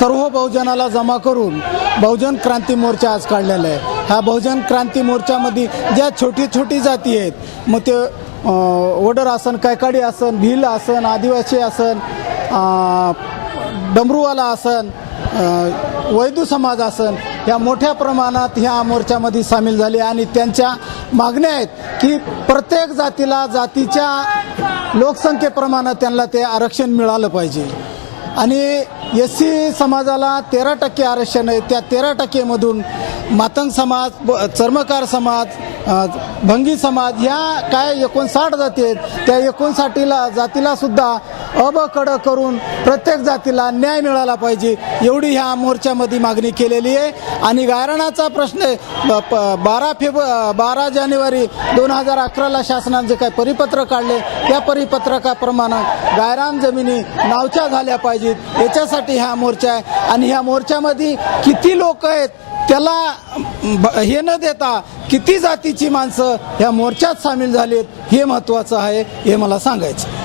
सर्व बहुजनाला जमा करून बहुजन क्रांती मोर्चा आज काढलेला आहे। ह्या बहुजन क्रांती मोर्चामध्ये ज्या छोटी छोटी जाती आहेत, मग ते वडर आसन, कैकाडी आसन, भिल आसन, आदिवासी आसन, डमरूवाला आसन, वैदू समाज आसन, ह्या मोठ्या प्रमाणात ह्या मोर्चामध्ये सामील झाले आणि त्यांच्या मागण्या आहेत की प्रत्येक जातीला जातीच्या लोकसंख्येप्रमाणे त्यांना ते आरक्षण मिळालं पाहिजे आणि एससी समाजाला 13% आरक्षण आहे। त्या 13%मधून मातंग समाज, चर्मकार समाज, भंगी समाज ह्या काय 59 जाती आहेत, त्या 59 जातीला सुद्धा अबकड करून प्रत्येक जातीला न्याय मिळाला पाहिजे एवढी ह्या मोर्चामध्ये मागणी केलेली आहे। आणि गायरानाचा प्रश्न 12 जानेवारी 2011ला शासनाने जे काही परिपत्र काढले त्या परिपत्रकाप्रमाणे गायरान जमिनी नावच्या झाल्या पाहिजेत याच्यासाठी हा मोर्चा आहे। आणि ह्या मोर्चामध्ये किती लोक आहेत त्याला हे न देता किती जातीची माणसं ह्या मोर्चात सामील झालीत हे महत्त्वाचं आहे, हे मला सांगायचं।